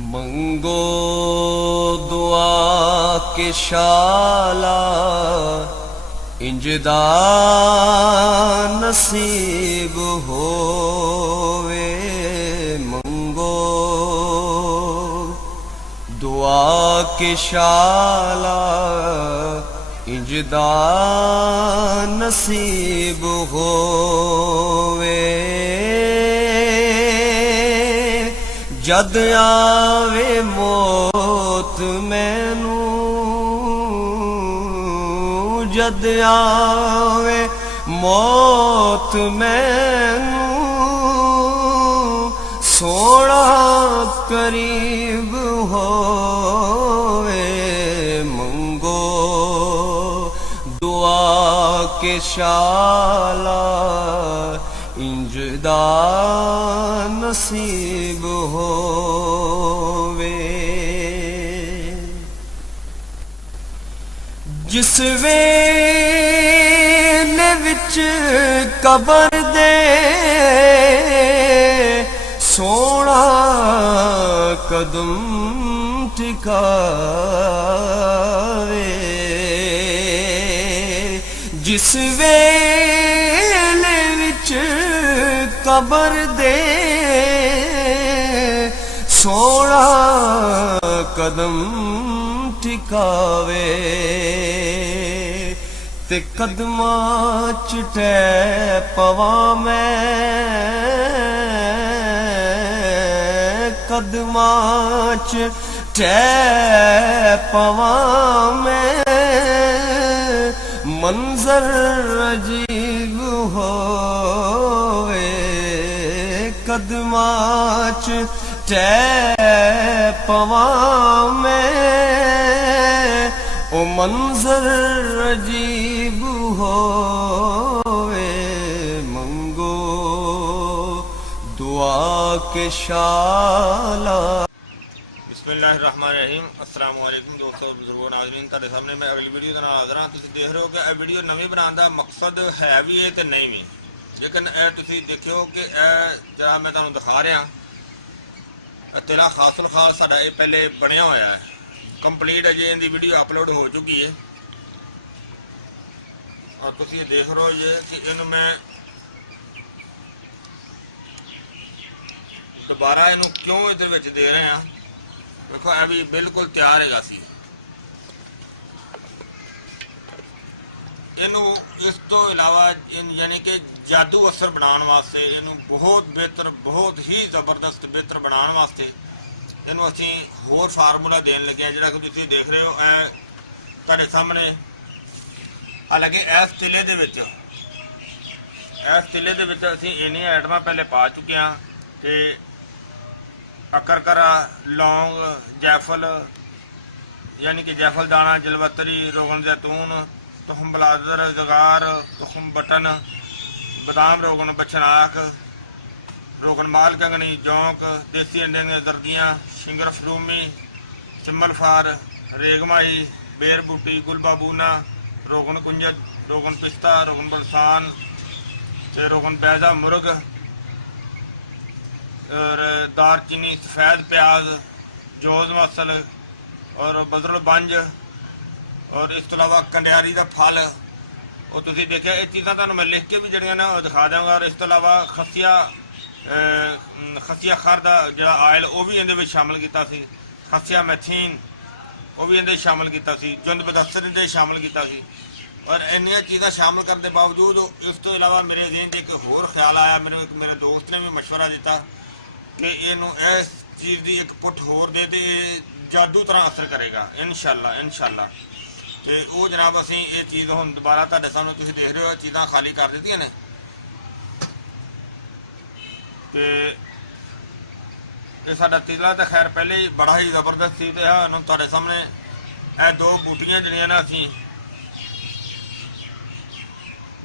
मंगो दुआ के शाला इंजदा नसीब होवे। मंगो दुआ के शाला इंजदा नसीब होवे। जद आवे मौत मैनू, जद आवे मौत मैनू, सोना करीब होवे। मंगो दुआ के शाला इंजदा नसीब होवे। जिस वेले विच कबर दे सोना कदम टिकावे। जिस वेले विच कबर दे सोना कदम टिकावे। ते कदमां च टै पवां मैं, कदमां च टै पवां मैं, मंजर अजीब होवे। कदमां च टै पवां मैं, ओ मंजर अजीब होवे। मंगो दुआ के शाला। बिस्मिल्लाहिर्रहमानिर्रहीम। अस्सलाम वालेकुम दोस्तों, बुजुर्गों, नाज़रीन। तुहाडे सामने मैं अगली वीडियो दे नाल हाज़र हां। तुसीं देख रहे हो कि वीडियो नवीं बनाउण दा मकसद है भी है ते नहीं भी, लेकिन तुसीं देखियो कि जरा मैं तुहानूं दिखा रहा तिला खासुल खास साडा ये पहले बनया होया है, कंप्लीट अजे इहदी वीडियो अपलोड हो चुकी है। और तुसीं देख रहे हो ये कि इन्हूं मैं दोबारा इन्हूं क्यों इहदे विच दे रहे हैं। देखो यह भी बिल्कुल तैयार है सी। इनू इस तो इलावा यानी कि जादू असर बनाने वास्ते इनू बहुत बेहतर, बहुत ही ज़बरदस्त बेहतर बनाने वास्ते इनू असी होर फार्मूला देन लगे हैं, जिहड़ा कि तुसीं देख रहे हो तुहाडे सामने। हालांकि इस तिले दे विच असी इन्नियां आइटमां पहले पा चुके हैं कि अकरकरा, लौंग, जैफल यानी कि जैफल दाना, जलवतरी, रोगन जैतून, तुखम बलादर, जगार, तुखम बटन, बादाम रोगन, बछनाक, रोगन माल कंगनी, जौंक, देसी अंडे दी दर्दियाँ, शिंगर फरूमी, सिम्मलफार, रेगमाही, बेर बूटी, गुलबाबूना, रोगन कुंजद, रोगन पिस्ता, रोगन बलसान, रोगन बैजा मुर्ग और दारचीनी, सफ़ैद प्याज, जोज मसल और बदरुल बंज और इस तो इलावा कंडियारी का फल। और तुसीं देखिया ये चीज़ां तुहानूं मैं लिख के भी जड़ियां ना दिखा देंगा। और इस तो इलावा खसिया खर का जिहड़ा आयल वो भी इहदे विच शामिल कीता सी, खसिया मैथीन वो भी इहदे शामिल कीता सी, जुंद बदस्तर इहदे शामिल कीता सी। और इन्नियां चीज़ां शामिल करने के बावजूद इस तो इलावा मेरे ज़हन च एक होर ख्याल आया, मैंने एक मेरे दोस्त ने भी मशवरा दिता कि इनू इस चीज़ की एक पुट होर दे दे, जादू तरह असर करेगा इंशाअल्लाह। तो वो जनाब असी ये चीज़ हुण दोबारा तुहाडे सामने तुसीं देख रहे हो, चीज़ां खाली कर दित्तियां ने। तो ये साडा तिला तो खैर पहले ही बड़ा ही जबरदस्त सी। तो हुण तुहाडे सामने ये दो बूटियां जिहड़ियां ना असी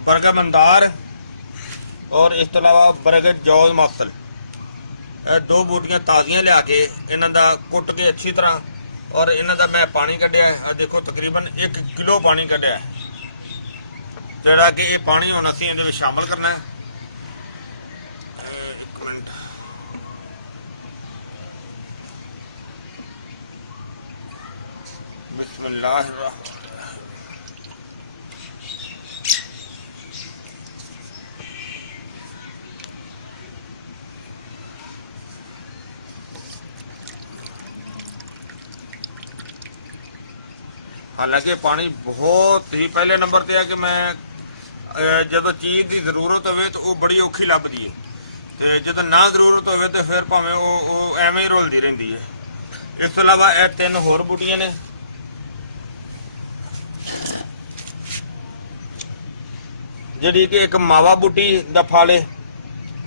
बरगद मंदार और इस तो इलावा बरगद जौज मसल, दो बूटियां ताज़ियां लिया के इन्हां दा कुट के अच्छी तरह और इन्हां दा मैं पानी कढ़िया है। देखो तकरीबन 1 किलो पानी कढ़िया है, जिहड़ा कि ये पानी हुण असीं इहदे विच शामिल करना है। एक मिनट ਬਿਸਮਿਲ੍ਲਾਹਿਰ ਹਾਲਾਂਕਿ ਪਾਣੀ ਬਹੁਤ ਹੀ ਪਹਿਲੇ ਨੰਬਰ ਤੇ ਹੈ ਕਿ ਮੈਂ ਜਦੋਂ ਚੀਜ਼ ਦੀ ਜ਼ਰੂਰਤ ਹੋਵੇ ਤਾਂ ਉਹ ਬੜੀ ਔਖੀ ਲੱਭਦੀ ਹੈ, ਤੇ ਜਦੋਂ ਨਾ ਜ਼ਰੂਰਤ ਹੋਵੇ ਤਾਂ ਫਿਰ ਭਾਵੇਂ ਉਹ ਐਵੇਂ ਹੀ ਰੁਲਦੀ ਰਹਿੰਦੀ ਹੈ। ਇਸ ਤੋਂ ਇਲਾਵਾ ਇਹ 3 ਹੋਰ ਬੂਟੀਆਂ ਨੇ, ਜਿਹੜੀ ਕਿ ਇੱਕ ਮਾਵਾ ਬੂਟੀ ਦਾ ਫਲ ਹੈ,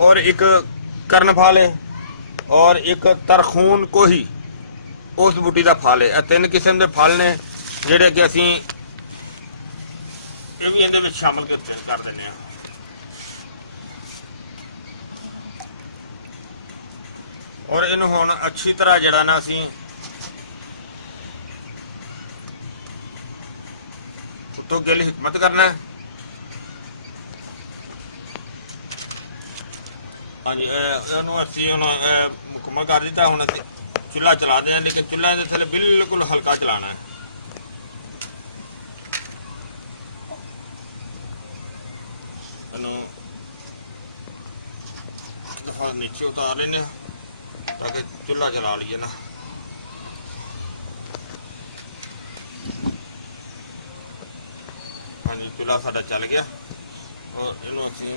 ਔਰ ਇੱਕ ਕਰਨ ਫਲ ਹੈ, ਔਰ ਇੱਕ ਤਰਖੂਨ ਕੋਹੀ ਉਸ ਬੂਟੀ ਦਾ ਫਲ ਹੈ। ਇਹ 3 ਕਿਸਮ ਦੇ ਫਲ ਨੇ ਜਿਹੜੇ ਕਿ ਅਸੀਂ ਇਹ ਵੀ ਇਹਦੇ ਵਿੱਚ ਸ਼ਾਮਲ ਕਰ ਦਿੰਦੇ ਹਾਂ। ਔਰ ਇਹਨੂੰ ਹੁਣ ਅੱਛੀ ਤਰ੍ਹਾਂ ਜਿਹੜਾ ਨਾ ਅਸੀਂ ਉੱਤੋਂ ਗਿੱਲ ਹਿਕਮਤ ਕਰਨਾ ਹੈ। ਹਾਂਜੀ, ਇਹਨੂੰ ਅਸੀਂ ਹੁਣ ਮੁਕੰਮਲ ਕਰ ਦਿੱਤਾ। ਹੁਣ ਅਸੀਂ ਚੁੱਲ੍ਹਾ ਚਲਾਦੇ ਹਾਂ, ਲੇਕਿਨ ਚੁੱਲ੍ਹਾ ਦੇ ਥੱਲੇ ਬਿਲਕੁਲ ਹਲਕਾ ਚਲਾਉਣਾ ਹੈ। नीचे उतार लेने ताकि चूल्हा जला लीए ना। हाँ जी, चूल्हा साडा चल गया और इन्हों असीं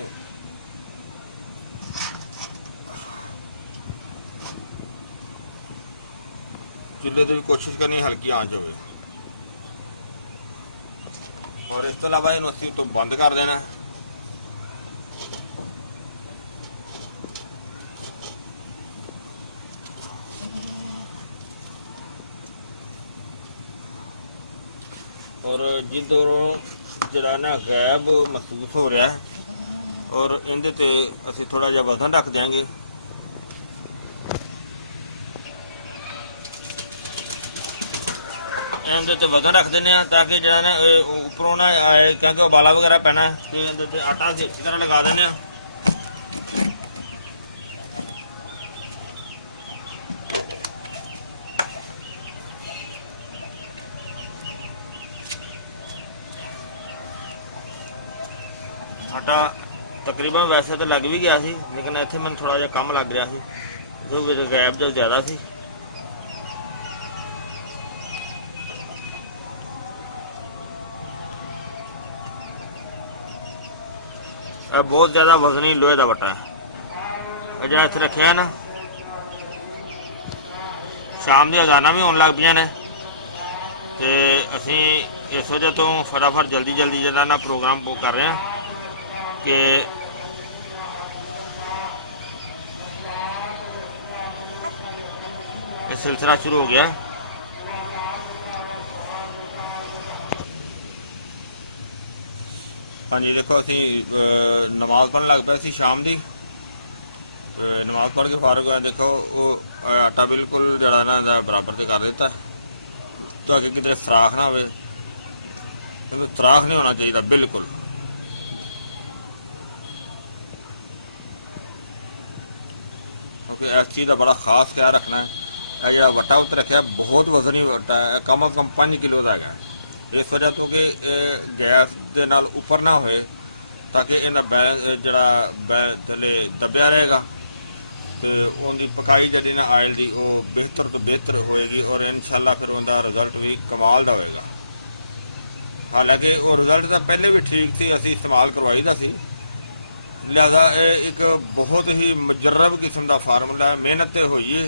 चूल्हे की भी कोशिश करनी हल्की आंच हो। और इस तो इलावा इन्हों असीं तो बंद कर देना। और जिधरों जरा ना गैब महसूस हो रहा है और इहदे ते असीं थोड़ा जिहा वजन रख देंगे। इहदे ते वजन रख देने ताकि जरा ना उपरों ना आए, क्योंकि उबाला वगैरह पैना है। इहदे ते आटा असीं अच्छी तरह लगा देने। आटा तकरीबन वैसे तो लग भी गया सी, लेकिन इत्थे मैंने थोड़ा जिहा कम लग रहा सी, क्योंकि गैप जो ज़्यादा सी। बहुत ज़्यादा वजनी लोहे का वट्टा है जो इत्थे रखे है ना। शाम दी अज़ानां भी होने लग पईयां ने ते असीं इस वजह तो फटाफट जल्दी जल्दी जिहड़ा ना प्रोग्राम कर रहे हैं कि सिलसिला शुरू हो गया। हाँ जी, देखो असी नमाज पढ़न लग पे सी शाम की। नमाज पढ़ के फारूक होया, देखो वो आटा बिल्कुल जरा ना बराबर से कर दिता तो अगे कितने सराख ना हो, सराख नहीं होना चाहिए बिल्कुल। इस चीज़ का बड़ा खास ख्याल रखना है। यह जो वट्टा उत्ते रखा बहुत वजनी वट्टा है, कम अज कम 5 किलो का है। इस वजह तो कि गैस के नाल उपर ना होए, ताकि इन्हें जरा थले दबिया रहेगा तो उनकी पकाई जी ना आयल की वो बेहतर तो बेहतर होएगी और इंशाल्लाह फिर उनका रिजल्ट भी कमाल का होएगा। हालांकि वो रिजल्ट तो पहले भी ठीक थी, असी इस्तेमाल करवाई दा सी, लिहाजा एक बहुत ही मुजरब किस्म का फार्मूला है। मेहनत तो हुई है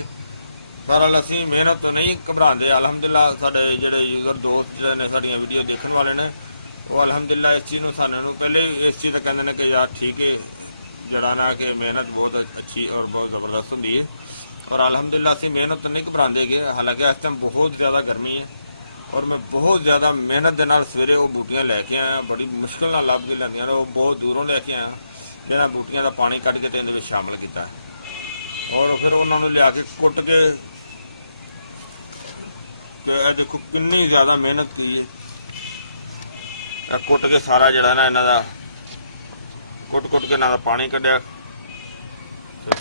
पर असी मेहनत तो नहीं घबराते। अलहमदुल्ला साडे जिहड़े यूजर दोस्त जिहड़े ने साडियां वीडियो देखने वाले ने वो अलहमदुल्ला इस चीज़ नूं सानूं पहले इस चीज़ का कहते हैं कि यार ठीक है जरा ना कि मेहनत बहुत अच्छी और बहुत ज़बरदस्त होंदी है। और अलहमदुल्ला असी मेहनत तो नहीं घबराते गए। हालांकि इस टाइम बहुत ज़्यादा गर्मी है और मैं बहुत ज़्यादा मेहनत के नाल सवेरे वो बूटियां लैके आया, बड़ी मुश्किल नाल लभ के लैंदियां ने, वो बहुत दूरों लैके आया जिन्हां बूटियां का पानी कढ़ के इहदे विच शामिल किया और फिर उन्होंने लिया के कुट के देखो कितनी ज़्यादा मेहनत की है। कुट के सारा जड़ा ना इन्हां दा कुट कुट के इन्हां दा पानी कढ़िया,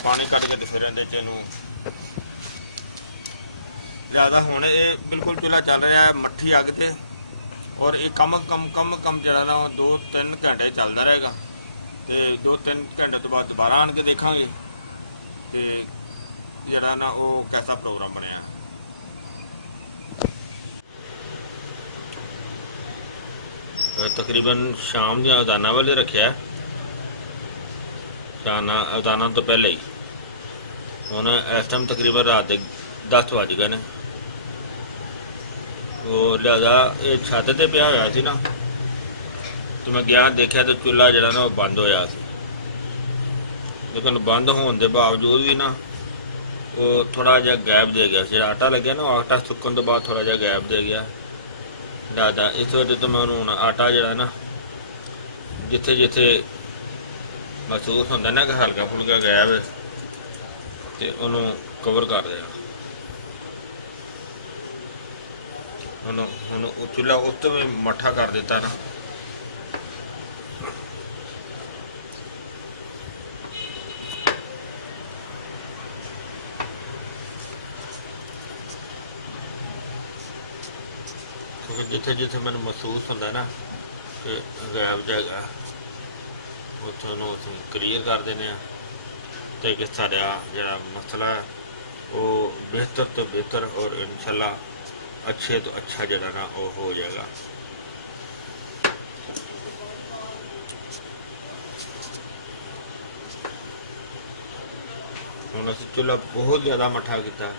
पानी कढ़ के फिर इहदे च इहनूं ਜ਼ਿਆਦਾ ਹੁਣ ਇਹ ਬਿਲਕੁਲ ਚੁੱਲ੍ਹਾ ਚੱਲ ਰਿਹਾ ਹੈ ਮੱਠੀ ਅੱਗ ਤੇ, ਔਰ ਇਹ ਕੰਮ ਜਿਹੜਾ ਨਾ ਉਹ 2-3 ਘੰਟੇ ਚੱਲਦਾ ਰਹੇਗਾ। ਤੇ 2-3 ਘੰਟੇ ਤੋਂ ਬਾਅਦ ਦੁਬਾਰਾ ਆਣ ਕੇ ਦੇਖਾਂਗੇ ਤੇ ਜਿਹੜਾ ਨਾ ਉਹ ਕੈਸਾ ਪ੍ਰੋਗਰਾਮ ਬਣਿਆ। ਤਕਰੀਬਨ ਸ਼ਾਮ ਦੀਆਂ ਅਜ਼ਾਨਾਂ ਵੇਲੇ ਰੱਖਿਆ, ਅਜ਼ਾਨਾਂ ਤੋਂ ਪਹਿਲੇ ਹੀ। ਹੁਣ ਇਸ ਟਾਈਮ ਤਕਰੀਬਨ ਰਾਤ ਦੇ 10 ਵੱਜ ਗਏ ਨੇ। ਉਹ ਲਿਆਦਾ ਇਹ ਛੱਤ ਤੇ ਪਿਆ ਹੋਇਆ ਸੀ ਨਾ, ਤੇ ਮੈਂ ਗਿਆ ਦੇਖਿਆ ਤੇ ਚੁੱਲ੍ਹਾ ਜਿਹੜਾ ਨਾ ਉਹ ਬੰਦ ਹੋਇਆ ਸੀ। ਲੇਕਿਨ ਬੰਦ ਹੋਣ ਦੇ ਬਾਵਜੂਦ ਵੀ ਨਾ ਉਹ ਥੋੜ੍ਹਾ ਜਿਹਾ ਗੈਪ ਦੇ ਗਿਆ। ਜਿਹੜਾ ਆਟਾ ਲੱਗਿਆ ਨਾ, ਉਹ ਆਟਾ ਸੁੱਕਣ ਤੋਂ ਬਾਅਦ ਥੋੜ੍ਹਾ ਜਿਹਾ ਗੈਪ ਦੇ ਗਿਆ ਜ਼ਿਆਦਾ। ਇਸ ਵਜ੍ਹਾ ਤੋਂ ਮੈਂ ਉਹਨੂੰ ਹੁਣ ਆਟਾ ਜਿਹੜਾ ਨਾ ਜਿੱਥੇ ਜਿੱਥੇ ਮਹਿਸੂਸ ਹੁੰਦਾ ਨਾ ਕਿ ਹਲਕਾ ਫੁਲਕਾ ਗੈਪ ਹੈ, ਤੇ ਉਹਨੂੰ ਕਵਰ ਕਰ ਦੇਣਾ। ਹੁਣ ਉਹ ਚੁੱਲ੍ਹਾ ਉਸ ਤੋਂ ਵੀ ਮੱਠਾ ਕਰ ਦਿੱਤਾ ਨਾ। ਕਿਉਂਕਿ ਜਿੱਥੇ ਜਿੱਥੇ ਮੈਨੂੰ ਮਹਿਸੂਸ ਹੁੰਦਾ ਨਾ ਕਿ ਗੈਪ ਜਾਏਗਾ, ਉੱਥੋਂ ਨੂੰ ਕਲੀਅਰ ਕਰ ਦਿੰਦੇ ਹਾਂ, ਤੇ ਕਿ ਸਾਡਾ ਜਿਹੜਾ ਮਸਲਾ ਉਹ ਬਿਹਤਰ ਤੋਂ ਬਿਹਤਰ ਔਰ ਇਨਸ਼ਾਅੱਲਾ ਅੱਛੇ ਤੋਂ ਅੱਛਾ ਜਿਹੜਾ ਨਾ ਉਹ ਹੋ ਜਾਏਗਾ। ਹੁਣ ਅਸੀਂ ਚੁੱਲ੍ਹਾ ਬਹੁਤ ਜ਼ਿਆਦਾ ਮੱਠਾ ਕੀਤਾ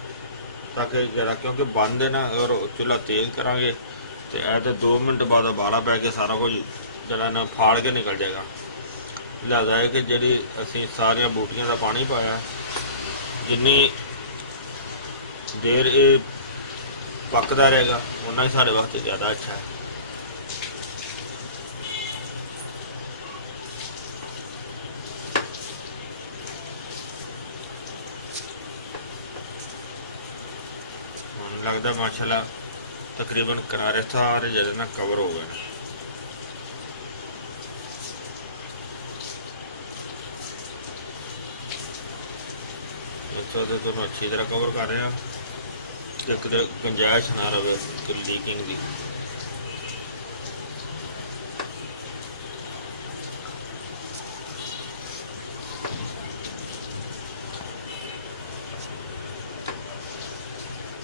ਤਾਂ ਕਿ ਜਿਹੜਾ, ਕਿਉਂਕਿ ਬੰਦ ਹੈ ਨਾ, ਔਰ ਚੁੱਲ੍ਹਾ ਤੇਜ਼ ਕਰਾਂਗੇ ਤੇ ਇਹ ਤੇ 2 ਮਿੰਟ ਬਾਅਦ ਉਬਾਲਾ ਪੈ ਕੇ ਸਾਰਾ ਕੁਝ ਜਿਹੜਾ ਨਾ ਫਾੜ ਕੇ ਨਿਕਲ ਜਾਏਗਾ। ਲਿਹਾਜ਼ਾ ਹੈ ਕਿ ਜਿਹੜੀ ਅਸੀਂ ਸਾਰੀਆਂ ਬੂਟੀਆਂ ਦਾ ਪਾਣੀ ਪਾਇਆ, ਜਿੰਨੀ ਦੇਰ ਇਹ ਪੱਕਦਾ ਰਹੇਗਾ ਉਨਾ ਹੀ ਸਾਡੇ ਵਾਸਤੇ ਜ਼ਿਆਦਾ ਅੱਛਾ ਹੈ। ਹੁਣ ਲੱਗਦਾ ਮਾਸ਼ਾਅੱਲਾ ਤਕਰੀਬਨ ਕਿਨਾਰੇ ਸਾਰੇ ਜਿਹੜੇ ਨਾ ਕਵਰ ਹੋ ਗਏ। तो दोनों अच्छी तरह कवर कर रहे हैं कि कितने गुंजाइश ना रहे लीकिंग की।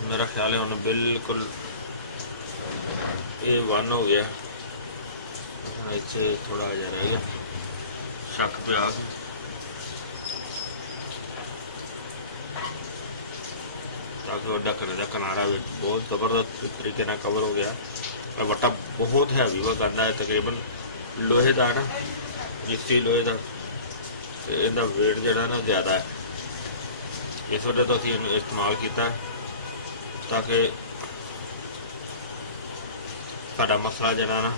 मेरा ख्याल है उन्हें बिल्कुल ये 1 हो गया, इसे थोड़ा जा रह गया शक पे आ गया। ताकि वो ढक्कन का किनारा भी बहुत ज़बरदस्त तरीके ना कवर हो गया। और वट्टा बहुत हैवी वा गंदा है, तकरीबन लोहे का ना, जिसकी लोहे का, तो इसका वेट जड़ा ना ज़्यादा है। इस वजह तो असीं इहनूं इस्तेमाल किया ताकि साडा मसला जड़ा ना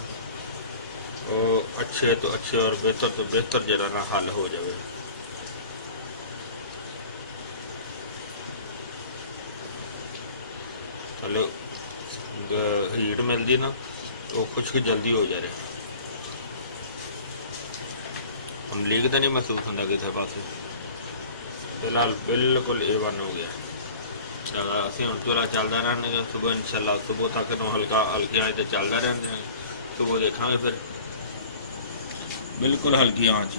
वो अच्छे तो अच्छे और बेहतर तो बेहतर जड़ा ना हल हो जाए। चलो हीट मिलती ना तो खुश्क जल्दी हो जाए। हम लीक तो नहीं महसूस होता किसी पास, फिलहाल बिल्कुल A1 हो गया। असीं हुण चूल्हा चलता रहने सुबह इंशाअल्लाह, सुबह तक हल्का हल्की आँच ते चलता रहने, सुबह देखांगे फिर बिल्कुल हल्की आँच।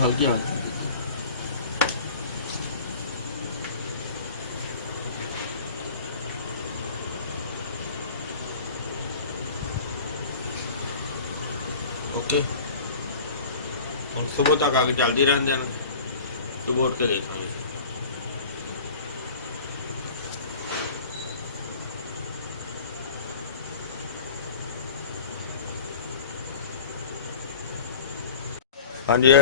हल्की आँच ओके। हम सुबह तक आगे चलती रहने देना, सुबह उठ के देखेंगे। हाँ जी,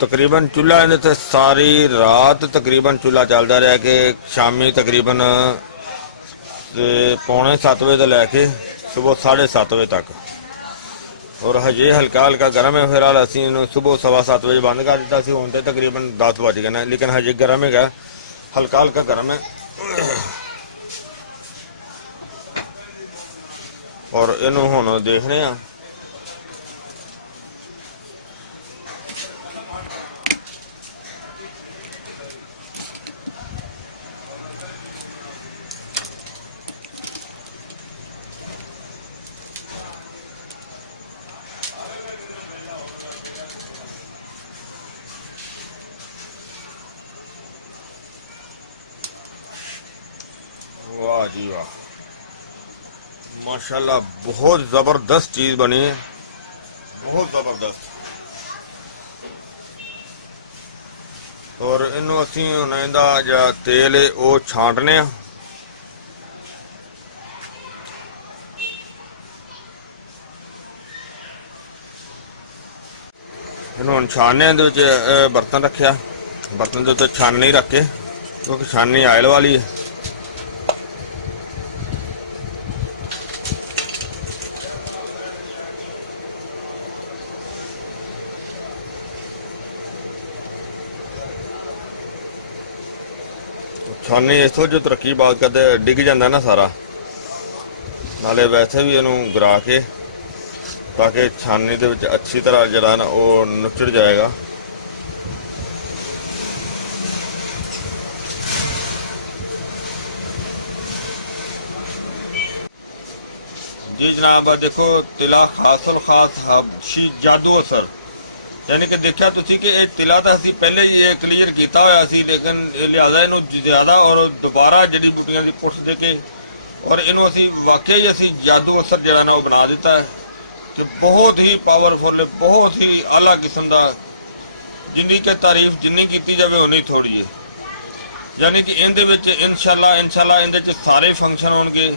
तकरीबन चूल्हा इन्हें सारी रात तकरीबन चूल्हा चलता रहा कि शामी तकरीबन 6:45 बजे लैके सुबह 7:30 बजे तक। और हजे हल्का हल्का गर्म है। फिलहाल असी सुबह 7:15 बजे बंद कर दिता सी, हुण ते तकरीबन 10 बज गए, लेकिन हजे गर्म है, हल्का हल्का गर्म है। और इनू हुण देखने माशाल्लाह बहुत जबरदस्त चीज बनी है, बहुत जबरदस्त। और इनू असी हुण इहदा जिहड़ा तेल है वो छांटने आ। ਇਹਨੂੰ ਹੁਣ ਛਾਣਨੇ ਦੇ ਵਿੱਚ ਬਰਤਨ ਰੱਖਿਆ, ਬਰਤਨ ਦੇ ਉੱਤੇ ਛਾਨਣੀ ਰੱਖ ਕੇ, ਕਿਉਂਕਿ ਛਾਨਣੀ ਆਇਲ ਵਾਲੀ ਹੈ। ਛਾਨਣੀ ਇਸ ਤੋਂ ਜੋ ਤਰੱਕੀ ਬਾਤ ਕਰਦੇ ਡਿੱਗ ਜਾਂਦਾ ਨਾ ਸਾਰਾ, ਨਾਲੇ ਵੈਸੇ ਵੀ ਇਹਨੂੰ ਗਰਾ ਕੇ ताकि छाननी दे विच अच्छी तरह जरा ना वो नुचड़ जाएगा। जी जनाब देखो तिला खासुल खास हबशी जादू असर, यानी कि देखा तुसी कि तिला तो असी पहले ही ये क्लीयर किया होया सी, लेकिन लिहाजा इनू ज़्यादा और दोबारा जड़ी बूटियां की पुठ दे के और इनू असी वाकई ही असी जादू असर जरा ना बना दिता है कि बहुत ही पावरफुल है, बहुत ही आला किस्म का, जिन्नी के तारीफ जिन्नी की जाए उन्नी थोड़ी है। यानी कि इहदे इंशाल्लाह इहदे च सारे फंक्शन होंगे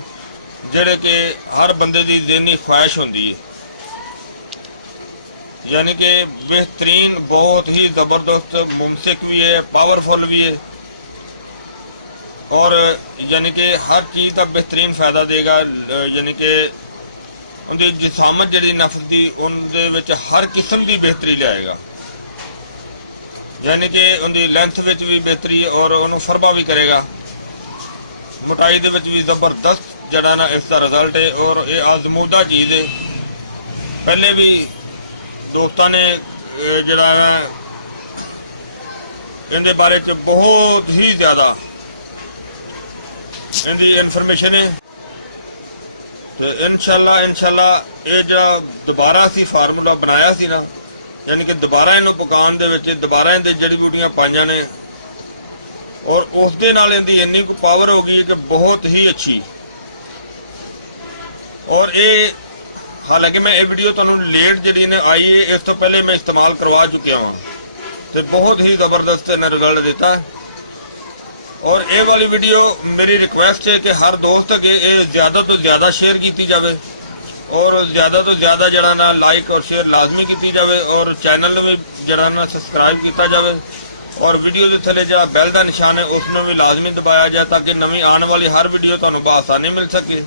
जिहड़े कि हर बंदे की ज़हनी ख्वाहिश होंदी है। यानी कि बेहतरीन, बहुत ही ज़बरदस्त, मुमसिक भी है, पावरफुल भी है, और यानी कि हर चीज़ का बेहतरीन फ़ायदा देगा। यानी कि उनकी जिसामत जी नफ्स की उनके हर किस्म की बेहतरी लियाएगा, यानी कि उनकी लेंथ में भी बेहतरी और उन्होंने फरबा भी करेगा। मोटाई दे भी जबरदस्त जड़ा ना इसका रिजल्ट है, और ये आजमूदा चीज़ है। पहले भी दोस्तों ने जड़ा इनके बारे च बहुत ही ज़्यादा इनकी इन्फॉर्मेशन है। तो इंशाल्लाह ये जो दोबारा असी फार्मूला बनाया सी ना, यानी कि दोबारा इनू पकाने दे विच दोबारा इनकी जड़ी बूटियां पाइयां ने, और उस दे नाल इनकी इन्नी को पावर हो गई कि बहुत ही अच्छी। और ये हालांकि मैं ये वीडियो तुहानू लेट जी ने आई है, इस तो पहले मैं इस्तेमाल करवा चुकिया हाँ, तो बहुत ही जबरदस्त इन्हें रिजल्ट दिता है। और ये वाली वीडियो मेरी रिक्वेस्ट है कि हर दोस्त अगे ये ज़्यादा तो ज़्यादा शेयर की जाए, और ज़्यादा तो ज़्यादा जरा ना लाइक और शेयर लाजमी की जाए, और चैनल में जरा ना सबसक्राइब किया जाए, और वीडियो के थले जरा बैल का निशान है उसमें भी लाजमी दबाया जाए, ताकि नवी आने वाली हर वीडियो तुहानू बआसानी मिल सके।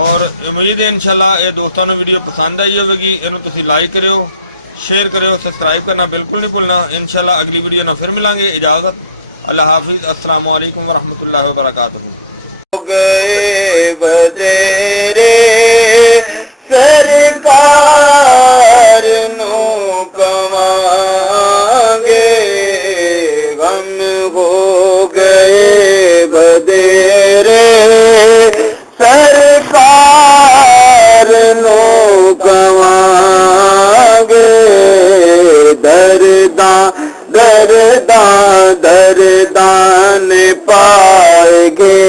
और उम्मीद है इंशाल्लाह ये दोस्तों ने वीडियो पसंद आई होगी। इन्हू तुसी लाइक करो, शेयर करो, सबसक्राइब करना बिल्कुल नहीं भूलना। इंशाल्लाह अगली वीडियो ना फिर मिलांगे। इजाज़त, अल्लाह हाफिज़, अस्सलाम वालेकुम वरहमतुल्लाहि वबरकातुहू। गए बदेरे सरकार नु कमांगे, गम हो गए बदेरे सरकार नु कमांगे, दर्दां ने पाएगे